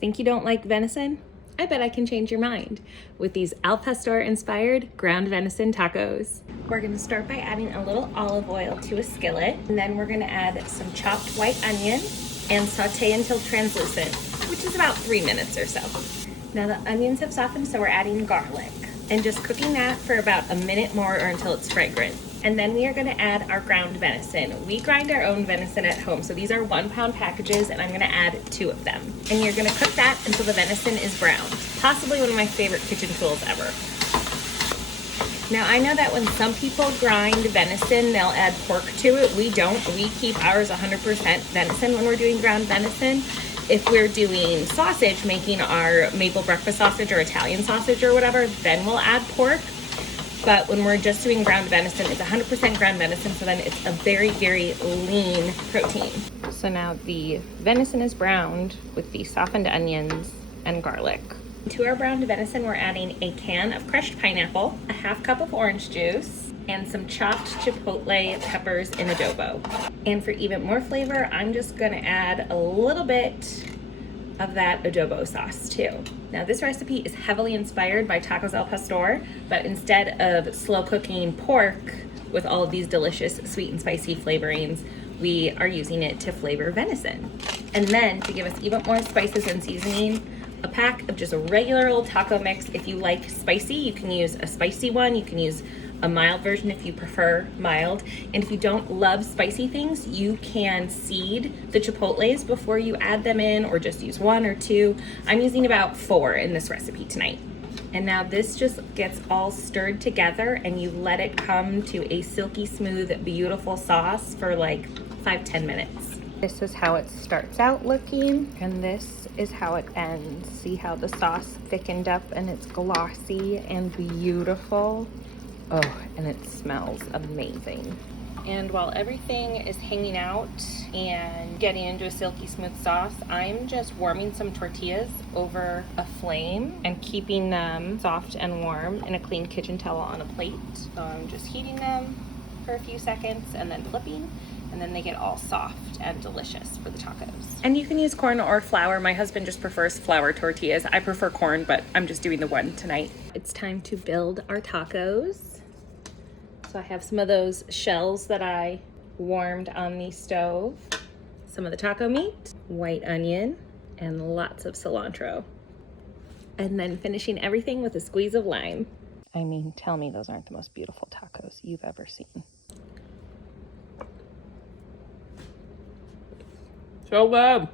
Think you don't like venison? I bet I can change your mind with these al pastor inspired ground venison tacos. We're gonna start by adding a little olive oil to a skillet, and then we're gonna add some chopped white onion and saute until translucent, which is about 3 minutes or so. Now the onions have softened, so we're adding garlic and just cooking that for about a minute more or until it's fragrant. And then we are gonna add our ground venison. We grind our own venison at home, so these are 1 pound packages, and I'm gonna add 2 of them. And you're gonna cook that until the venison is browned. Possibly one of my favorite kitchen tools ever. Now I know that when some people grind venison, they'll add pork to it. We don't. We keep ours 100% venison when we're doing ground venison. If we're doing sausage, making our maple breakfast sausage or Italian sausage or whatever, then we'll add pork. But when we're just doing ground venison, it's 100% ground venison, so then it's a very, very lean protein. So now the venison is browned with the softened onions and garlic. To our browned venison, we're adding a can of crushed pineapple, a half cup of orange juice, and some chopped chipotle peppers in adobo. And for even more flavor, I'm just gonna add a little bit of that adobo sauce too. Now this recipe is heavily inspired by tacos al pastor, but instead of slow cooking pork with all of these delicious sweet and spicy flavorings, we are using it to flavor venison. And then to give us even more spices and seasoning, a pack of just a regular old taco mix. If you like spicy, you can use a spicy one. You can use a mild version if you prefer mild. And if you don't love spicy things, you can seed the chipotles before you add them in, or just use 1 or 2. I'm using about 4 in this recipe tonight. And now this just gets all stirred together, and you let it come to a silky smooth, beautiful sauce for like 5-10 minutes. This is how it starts out looking, and this is how it ends. See how the sauce thickened up and it's glossy and beautiful. Oh, and it smells amazing. And while everything is hanging out and getting into a silky smooth sauce, I'm just warming some tortillas over a flame and keeping them soft and warm in a clean kitchen towel on a plate. So I'm just heating them for a few seconds and then flipping, and then they get all soft and delicious for the tacos. And you can use corn or flour. My husband just prefers flour tortillas. I prefer corn, but I'm just doing the one tonight. It's time to build our tacos. So I have some of those shells that I warmed on the stove, some of the taco meat, white onion, and lots of cilantro. And then finishing everything with a squeeze of lime. I mean, tell me those aren't the most beautiful tacos you've ever seen. So good.